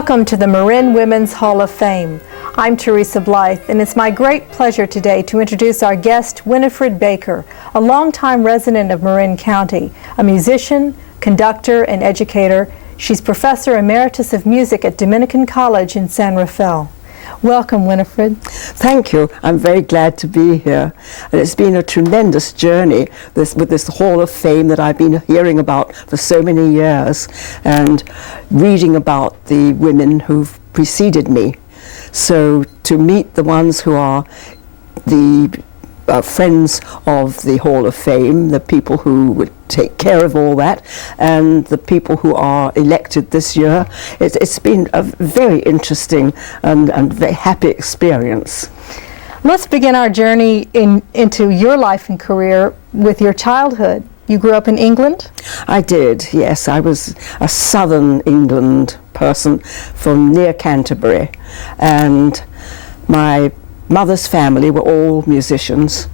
Welcome to the Marin Women's Hall of Fame. I'm Teresa Blythe, and it's my great pleasure today to introduce our guest, Winifred Baker, a longtime resident of Marin County, a musician, conductor, and educator. She's Professor Emeritus of Music at Dominican College in San Rafael. Welcome, Winifred. Thank you. I'm very glad to be here. And it's been a tremendous journey with this Hall of Fame that I've been hearing about for so many years and reading about the women who've preceded me. So to meet the ones who are the friends of the Hall of Fame, the people who would take care of all that, and the people who are elected this year, it's been a very interesting and very happy experience. Let's begin our journey into your life and career with your childhood. You grew up in England? I did, yes. I was a southern England person from near Canterbury, and my mother's family were all musicians,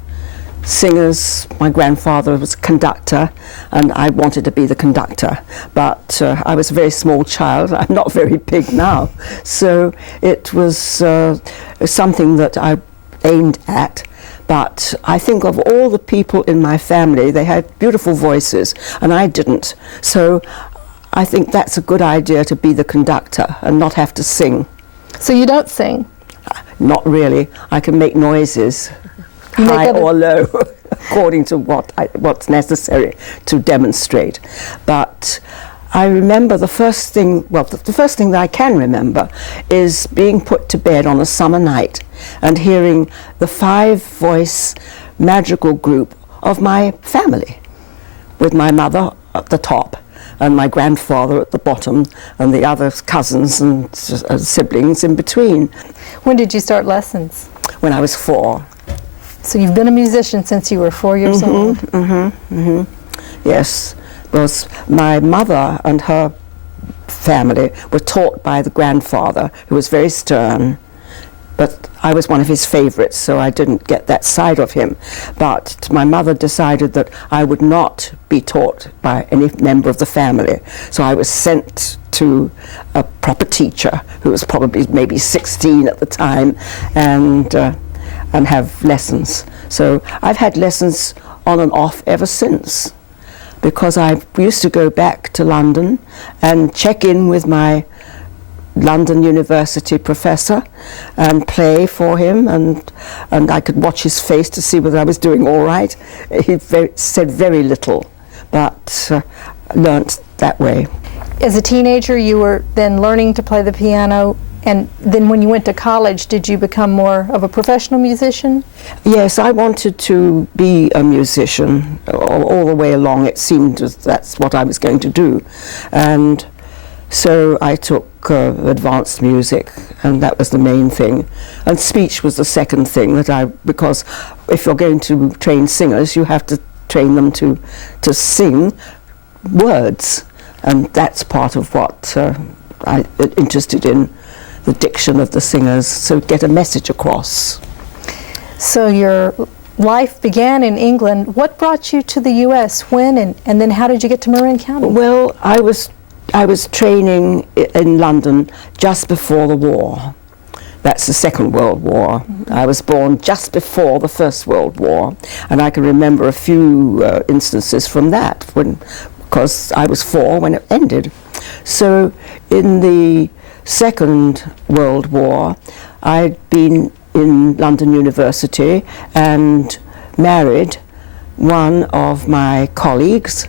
singers. My grandfather was a conductor, and I wanted to be the conductor. But I was a very small child. I'm not very big now. So it was something that I aimed at. But I think of all the people in my family, they had beautiful voices, and I didn't. So I think that's a good idea, to be the conductor and not have to sing. So you don't sing? Not really. I can make noises, high or low, according to what's necessary to demonstrate. But I remember the first thing that I can remember is being put to bed on a summer night and hearing the 5-voice madrigal group of my family, with my mother at the top and my grandfather at the bottom, and the other cousins and siblings in between. When did you start lessons? When I was 4. So you've been a musician since you were 4 years old? Yes, because my mother and her family were taught by the grandfather, who was very stern. But I was one of his favorites, so I didn't get that side of him. But my mother decided that I would not be taught by any member of the family. So I was sent to a proper teacher, who was probably maybe 16 at the time, and have lessons. So I've had lessons on and off ever since, because I used to go back to London and check in with my London University professor and play for him, and I could watch his face to see whether I was doing all right. He said very little, but learnt that way. As a teenager, you were then learning to play the piano, and then when you went to college, did you become more of a professional musician? Yes, I wanted to be a musician. All the way along, it seemed that's what I was going to do. And so I took advanced music, and that was the main thing. And speech was the second thing, because if you're going to train singers, you have to train them to sing words. And that's part of what I'm interested in, the diction of the singers, so get a message across. So your life began in England. What brought you to the U.S.? When and then how did you get to Marin County? Well, I was training in London just before the war. That's the Second World War. I was born just before the First World War, and I can remember a few instances from that, because I was 4 when it ended. So in the Second World War, I'd been in London University and married one of my colleagues,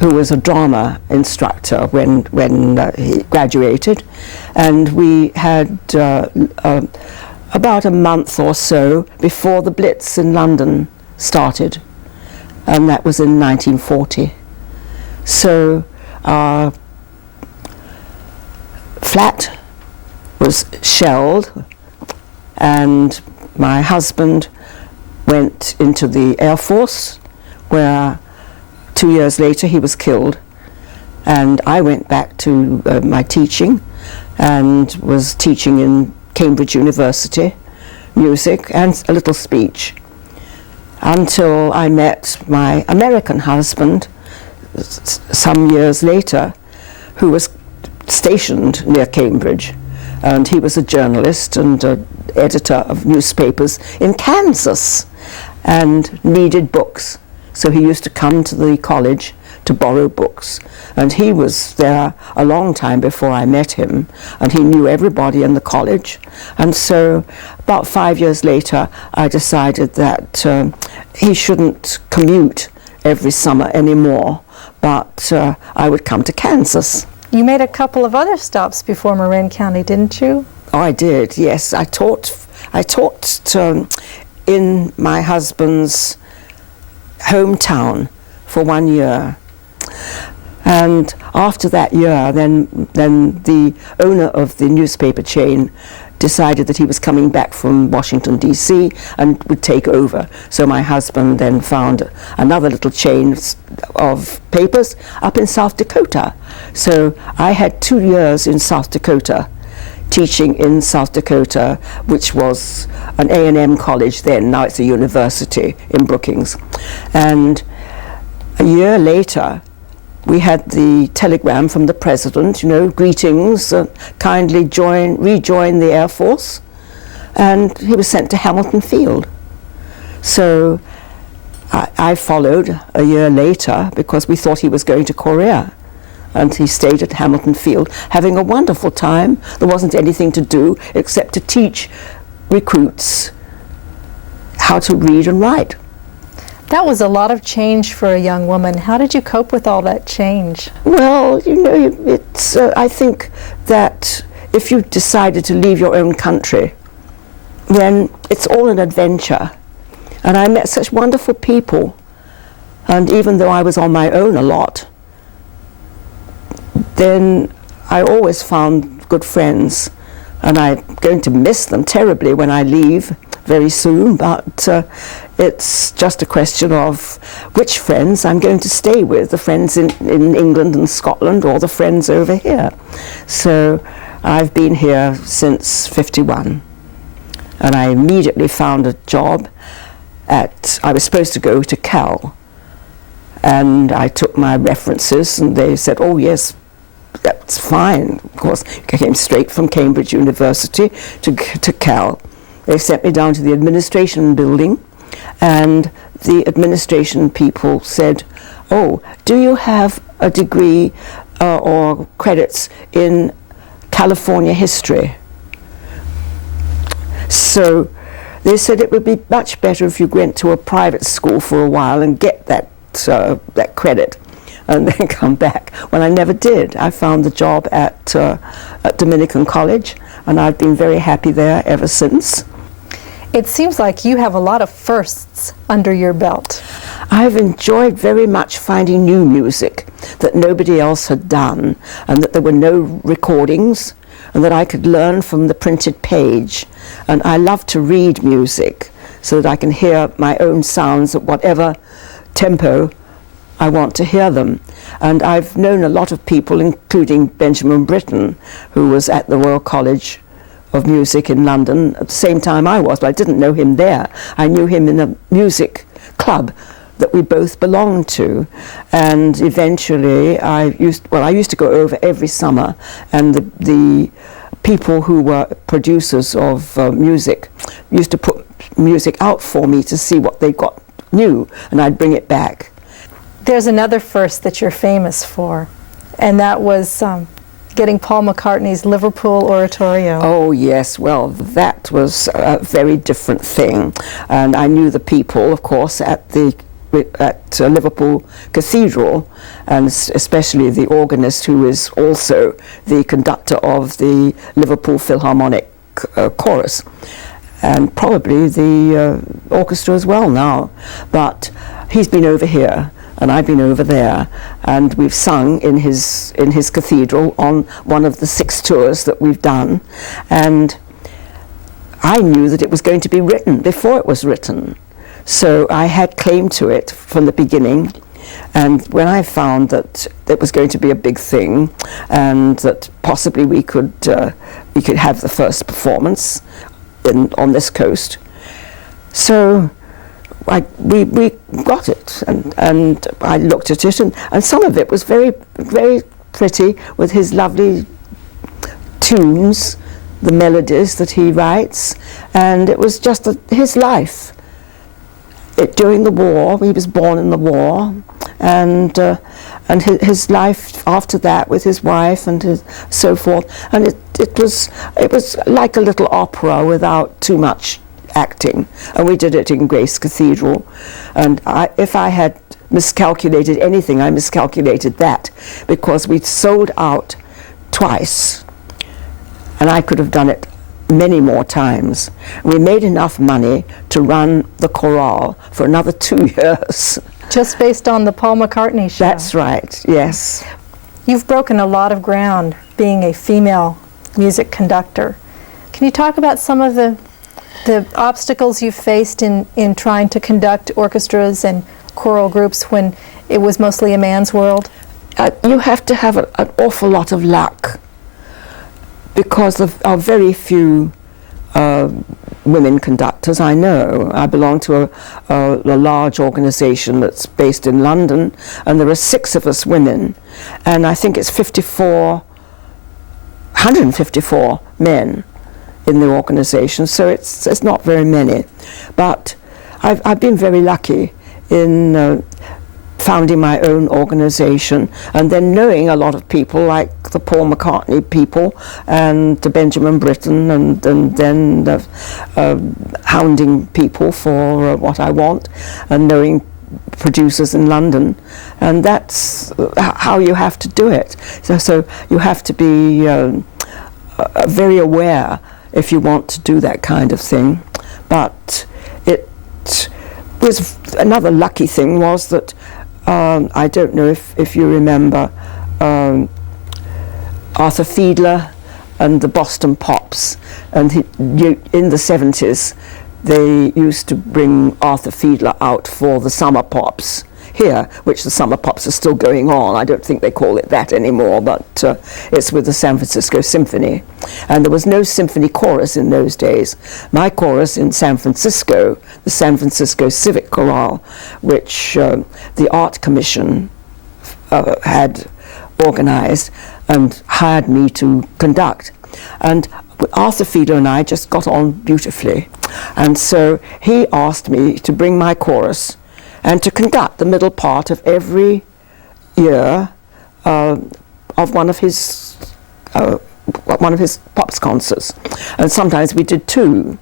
who was a drama instructor when he graduated, and we had about a month or so before the Blitz in London started, and that was in 1940. So our flat was shelled, and my husband went into the Air Force, where 2 years later he was killed, and I went back to my teaching and was teaching in Cambridge University, music and a little speech, until I met my American husband some years later, who was stationed near Cambridge, and he was a journalist and editor of newspapers in Kansas and needed books. So he used to come to the college to borrow books, and he was there a long time before I met him, and he knew everybody in the college. And so about 5 years later I decided that he shouldn't commute every summer anymore, but I would come to Kansas. You made a couple of other stops before Marin County, didn't you? Oh, I did, yes. I taught in my husband's hometown for 1 year. And after that year, then the owner of the newspaper chain decided that he was coming back from Washington, D.C. and would take over. So my husband then found another little chain of papers up in South Dakota. So I had 2 years in South Dakota, teaching in South Dakota, which was an A&M college then. Now it's a university in Brookings. And a year later, we had the telegram from the president, greetings, kindly rejoin the Air Force, and he was sent to Hamilton Field. So I followed a year later because we thought he was going to Korea, and he stayed at Hamilton Field, having a wonderful time. There wasn't anything to do except to teach recruits how to read and write. That was a lot of change for a young woman. How did you cope with all that change? Well, it's. I think that if you decided to leave your own country, then it's all an adventure. And I met such wonderful people. And even though I was on my own a lot, then I always found good friends. And I'm going to miss them terribly when I leave very soon, but it's just a question of which friends I'm going to stay with, the friends in England and Scotland or the friends over here. So I've been here since '51, and I immediately found a job I was supposed to go to Cal, and I took my references and they said, oh yes, that's fine. Of course, I came straight from Cambridge University to Cal. They sent me down to the administration building, and the administration people said, oh, do you have a degree or credits in California history? So they said it would be much better if you went to a private school for a while and get that credit and then come back. Well, I never did. I found the job at Dominican College, and I've been very happy there ever since. It seems like you have a lot of firsts under your belt. I've enjoyed very much finding new music that nobody else had done, and that there were no recordings, and that I could learn from the printed page. And I love to read music so that I can hear my own sounds at whatever tempo I want to hear them. And I've known a lot of people, including Benjamin Britten, who was at the Royal College of Music in London at the same time I was, but I didn't know him there. I knew him in a music club that we both belonged to, and eventually I used to go over every summer, and the people who were producers of music used to put music out for me to see what they got new, and I'd bring it back. There's another first that you're famous for, and that was getting Paul McCartney's Liverpool Oratorio. Oh yes, well that was a very different thing, and I knew the people, of course, at Liverpool Cathedral, and especially the organist, who is also the conductor of the Liverpool Philharmonic Chorus, and probably the orchestra as well now. But he's been over here, and I've been over there, and we've sung in his cathedral on one of the 6 tours that we've done, and I knew that it was going to be written before it was written, so I had claim to it from the beginning. And when I found that it was going to be a big thing, and that possibly we could have the first performance on this coast, so we got it, and I looked at it, and some of it was very, very pretty, with his lovely tunes, the melodies that he writes, and it was just his life. During the war, he was born in the war, and his life after that with his wife and so forth, and it was like a little opera without too much acting, and we did it in Grace Cathedral, and if I had miscalculated anything, I miscalculated that, because we'd sold out twice, and I could have done it many more times. We made enough money to run the chorale for another 2 years. Just based on the Paul McCartney show? That's right, yes. You've broken a lot of ground being a female music conductor. Can you talk about some of the obstacles you faced in trying to conduct orchestras and choral groups when it was mostly a man's world? You have to have an awful lot of luck, because there are very few women conductors I know. I belong to a large organization that's based in London, and there are 6 of us women, and I think it's 154 men in the organization, so it's not very many. But I've been very lucky in founding my own organization, and then knowing a lot of people like the Paul McCartney people and the Benjamin Britten, and then hounding people for what I want, and knowing producers in London, and that's how you have to do it. So you have to be very aware if you want to do that kind of thing. But it was another lucky thing was that I don't know if you remember Arthur Fiedler and the Boston Pops, and in the 70s they used to bring Arthur Fiedler out for the Summer Pops here, which the Summer Pops are still going on. I don't think they call it that anymore, but it's with the San Francisco Symphony. And there was no symphony chorus in those days. My chorus in San Francisco, the San Francisco Civic Chorale, which the Art Commission had organized and hired me to conduct. And Arthur Fiedler and I just got on beautifully. And so he asked me to bring my chorus and to conduct the middle part of every year of one of his Pops concerts, and sometimes we did 2,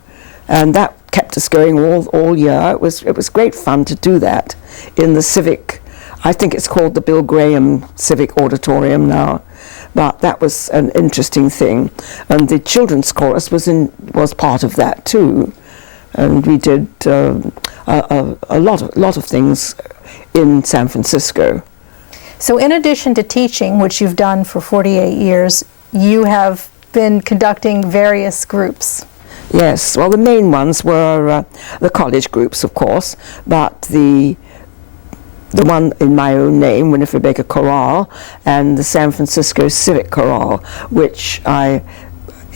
and that kept us going all year. It was great fun to do that in the Civic. I think it's called the Bill Graham Civic Auditorium now, but that was an interesting thing, and the children's chorus was part of that too. And we did a lot of things in San Francisco. So in addition to teaching, which you've done for 48 years, you have been conducting various groups. Yes, well, the main ones were the college groups, of course, but the one in my own name, Winifred Baker Chorale, and the San Francisco Civic Chorale, which I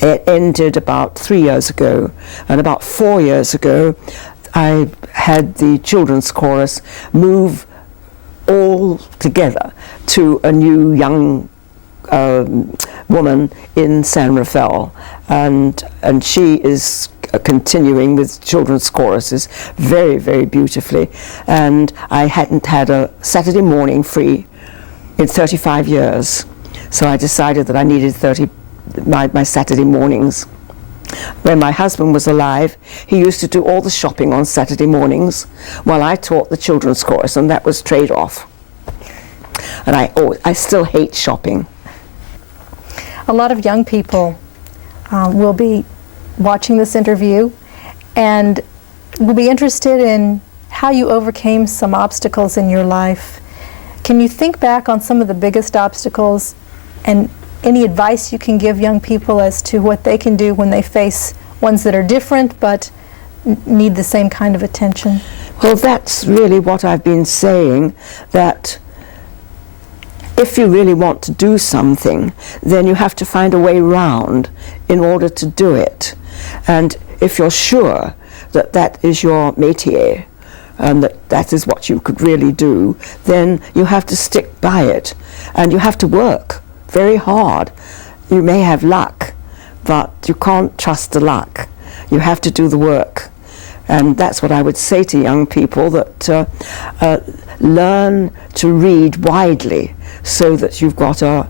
ended about 3 years ago. And about 4 years ago, I had the children's chorus move all together to a new young woman in San Rafael, and she is continuing with children's choruses very, very beautifully. And I hadn't had a Saturday morning free in 35 years, so I decided that I needed my Saturday mornings. When my husband was alive, he used to do all the shopping on Saturday mornings while I taught the children's chorus, and that was trade-off. And I still hate shopping. A lot of young people will be watching this interview and will be interested in how you overcame some obstacles in your life. Can you think back on some of the biggest obstacles, and any advice you can give young people as to what they can do when they face ones that are different but need the same kind of attention? Well, that's really what I've been saying, that if you really want to do something, then you have to find a way round in order to do it. And if you're sure that that is your métier, and that is what you could really do, then you have to stick by it, and you have to work very hard. you may have luck, but you can't trust the luck. You have to do the work. And that's what I would say to young people, that learn to read widely so that you've got a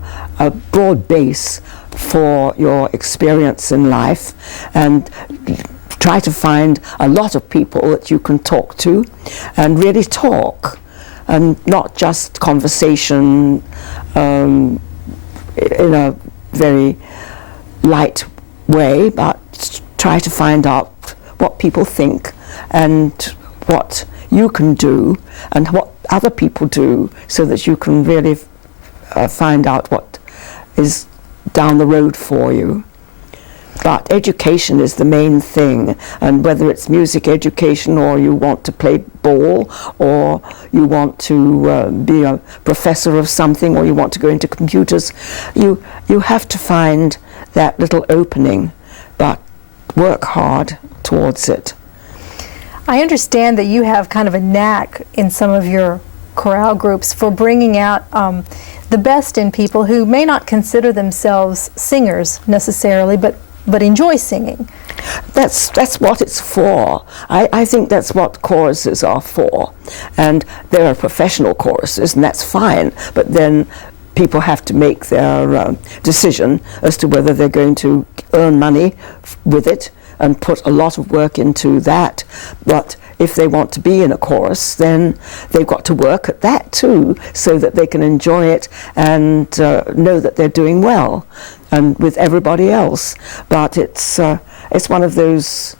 broad base for your experience in life, and try to find a lot of people that you can talk to and really talk, and not just conversation in a very light way, but try to find out what people think and what you can do and what other people do, so that you can really find out what is down the road for you. But education is the main thing, and whether it's music education, or you want to play ball, or you want to be a professor of something, or you want to go into computers, you have to find that little opening, but work hard towards it. I understand that you have kind of a knack in some of your chorale groups for bringing out the best in people who may not consider themselves singers necessarily, but enjoy singing. That's what it's for. I think that's what choruses are for. And there are professional choruses, and that's fine, but then people have to make their decision as to whether they're going to earn money with it and put a lot of work into that. But if they want to be in a chorus, then they've got to work at that too, so that they can enjoy it and know that they're doing well and with everybody else. But it's one of those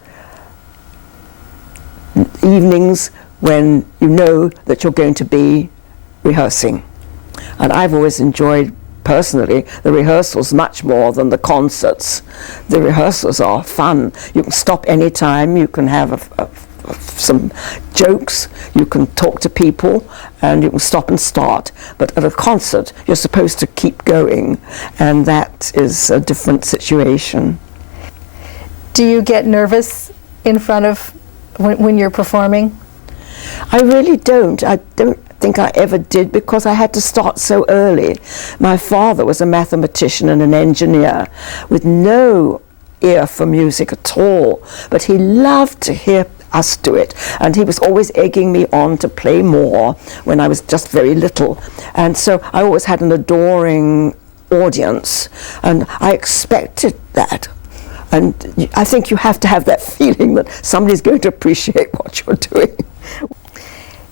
evenings when you know that you're going to be rehearsing. And I've always enjoyed, personally, the rehearsals much more than the concerts. The rehearsals are fun. You can stop any time, you can have some jokes, you can talk to people, and you can stop and start. But at a concert, you're supposed to keep going, and that is a different situation. Do you get nervous in front of when you're performing? I really don't. I don't think I ever did, because I had to start so early. My father was a mathematician and an engineer with no ear for music at all, but he loved to hear us do it, and he was always egging me on to play more when I was just very little. And so I always had an adoring audience, and I expected that. And I think you have to have that feeling that somebody's going to appreciate what you're doing.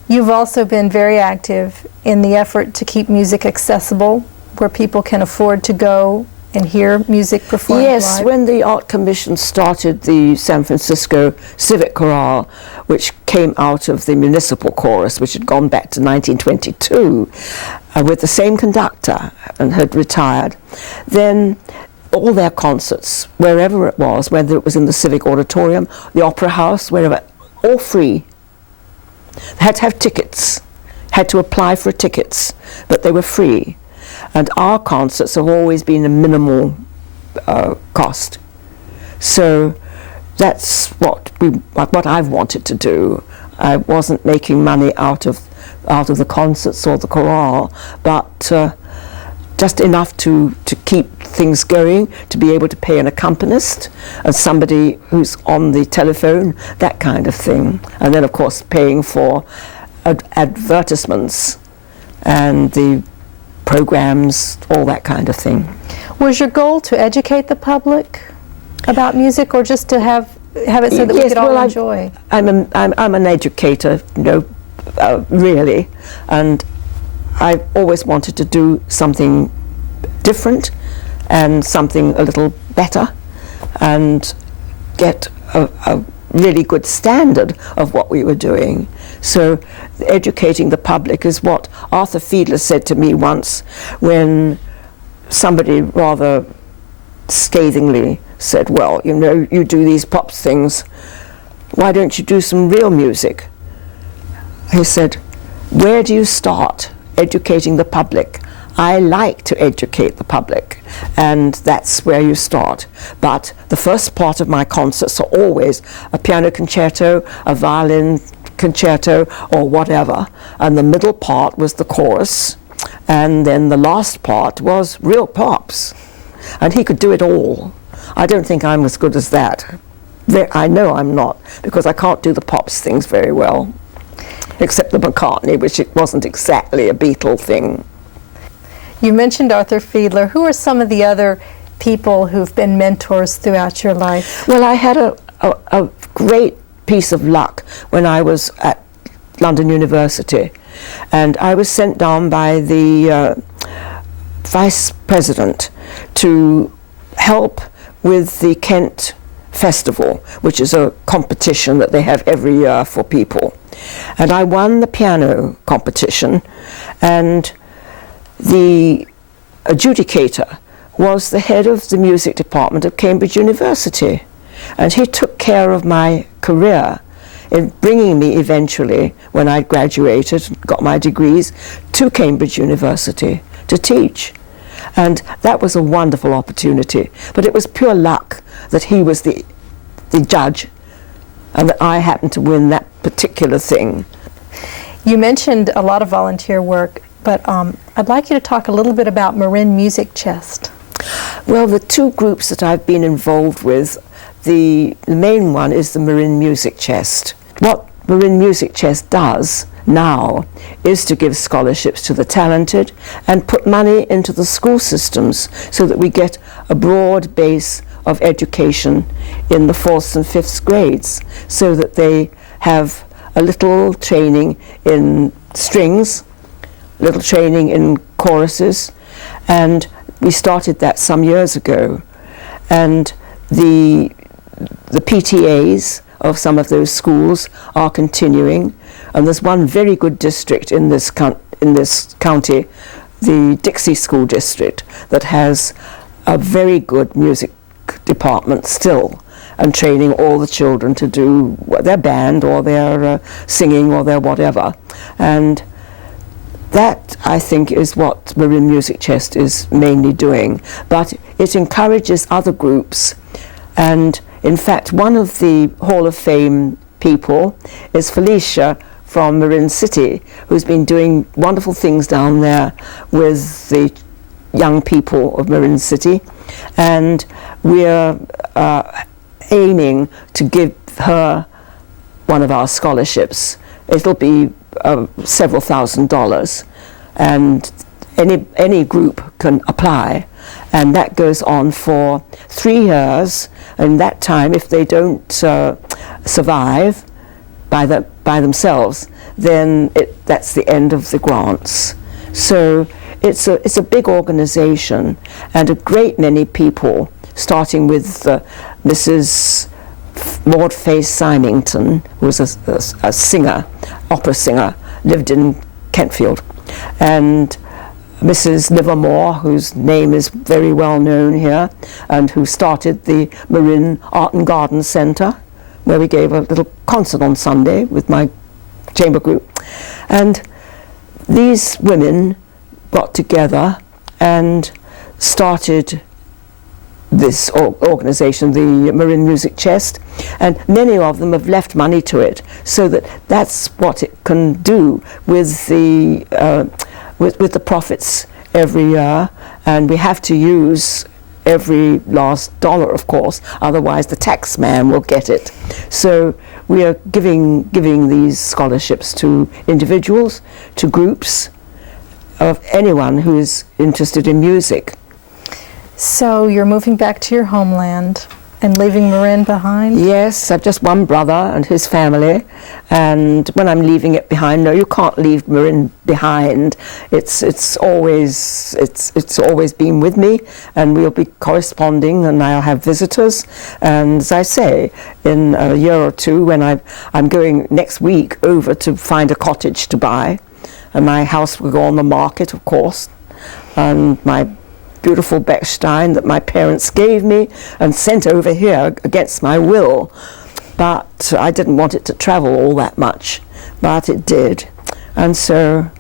You've also been very active in the effort to keep music accessible, where people can afford to go and hear music performed Yes, live. when the Art Commission started the San Francisco Civic Chorale, which came out of the Municipal Chorus, which had gone back to 1922, with the same conductor and had retired, then all their concerts, wherever it was, whether it was in the Civic Auditorium, the Opera House, wherever, all free. They had to have tickets, had to apply for tickets, but they were free. And our concerts have always been a minimal cost. So that's what I've wanted to do. I wasn't making money out of the concerts or the chorale, but just enough to keep things going, to be able to pay an accompanist and somebody who's on the telephone, that kind of thing. And then, of course, paying for advertisements and the programs, all that kind of thing. Was your goal to educate the public about music, or just to have it so that we could all enjoy? I'm an educator, really, and I've always wanted to do something different and something a little better, and get a really good standard of what we were doing. So educating the public is what Arthur Fiedler said to me once, when somebody rather scathingly said, well, you do these pop things, why don't you do some real music? He said, where do you start educating the public? I like to educate the public, and that's where you start. But the first part of my concerts are always a piano concerto, a violin concerto, or whatever. And the middle part was the chorus, and then the last part was real pops. and he could do it all. I don't think I'm as good as that. I know I'm not, because I can't do the pops things very well, except the McCartney, which it wasn't exactly a Beatle thing. You mentioned Arthur Fiedler. Who are some of the other people who've been mentors throughout your life? Well, I had a great piece of luck when I was at London University, and I was sent down by the vice president to help with the Kent Festival, which is a competition that they have every year for people. And I won the piano competition, and the adjudicator was the head of the music department of Cambridge University. And he took care of my career in bringing me eventually, when I graduated, got my degrees, to Cambridge University to teach. And that was a wonderful opportunity. But it was pure luck that he was the judge and that I happened to win that particular thing. You mentioned a lot of volunteer work, but I'd like you to talk a little bit about Marin Music Chest. Well, the two groups that I've been involved with, the main one is the Marin Music Chest. What Marin Music Chest does now is to give scholarships to the talented and put money into the school systems so that we get a broad base of education in the 4th and 5th grades, so that they have a little training in strings, little training in choruses, and we started that some years ago. And the PTAs of some of those schools are continuing, and there's one very good district in this county, the Dixie School District, that has a very good music department still, and training all the children to do their band or their singing or their whatever. And that, I think, is what Marin Music Chest is mainly doing. But it encourages other groups. And in fact, one of the Hall of Fame people is Felicia from Marin City, who's been doing wonderful things down there with the young people of Marin City. And we're aiming to give her one of our scholarships. It'll be several $1,000s, and any group can apply, and that goes on for 3 years. And that time, if they don't survive by themselves, then that's the end of the grants. So it's a big organization, and a great many people, starting with Mrs. Maud Faye Symington, who was a singer, opera singer, lived in Kentfield, and Mrs. Livermore, whose name is very well known here, and who started the Marin Art and Garden Centre, where we gave a little concert on Sunday with my chamber group. And these women got together and started this organization, the Marin Music Chest, and many of them have left money to it, so that's what it can do with the profits every year. And we have to use every last dollar, of course, otherwise the tax man will get it. So we are giving these scholarships to individuals, to groups, of anyone who is interested in music. So you're moving back to your homeland and leaving Marin behind? Yes, I've just one brother and his family, and when I'm leaving it behind, no, you can't leave Marin behind. It's always been with me, and we'll be corresponding, and I'll have visitors. And as I say, in a year or two, when I'm going next week over to find a cottage to buy, and my house will go on the market, of course, and my beautiful Bechstein that my parents gave me and sent over here against my will, but I didn't want it to travel all that much, but it did. And so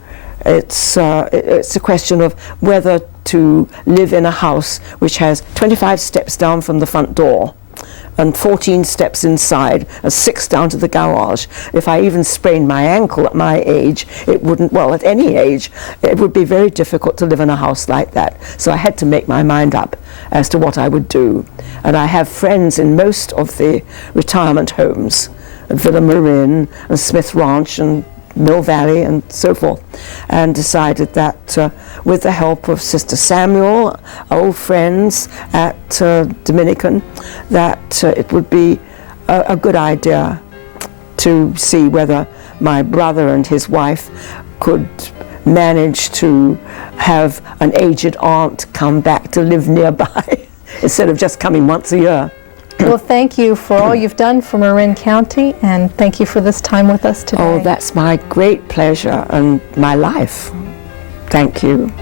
it's a question of whether to live in a house which has 25 steps down from the front door, and 14 steps inside and 6 down to the garage. If I even sprained my ankle at my age, it wouldn't, well, at any age, it would be very difficult to live in a house like that. So I had to make my mind up as to what I would do. And I have friends in most of the retirement homes, Villa Marin and Smith Ranch and Mill Valley and so forth, and decided that with the help of Sister Samuel, old friends at Dominican, that it would be a good idea to see whether my brother and his wife could manage to have an aged aunt come back to live nearby instead of just coming once a year. Well, thank you for all you've done for Marin County, and thank you for this time with us today. Oh, that's my great pleasure and my life. Thank you.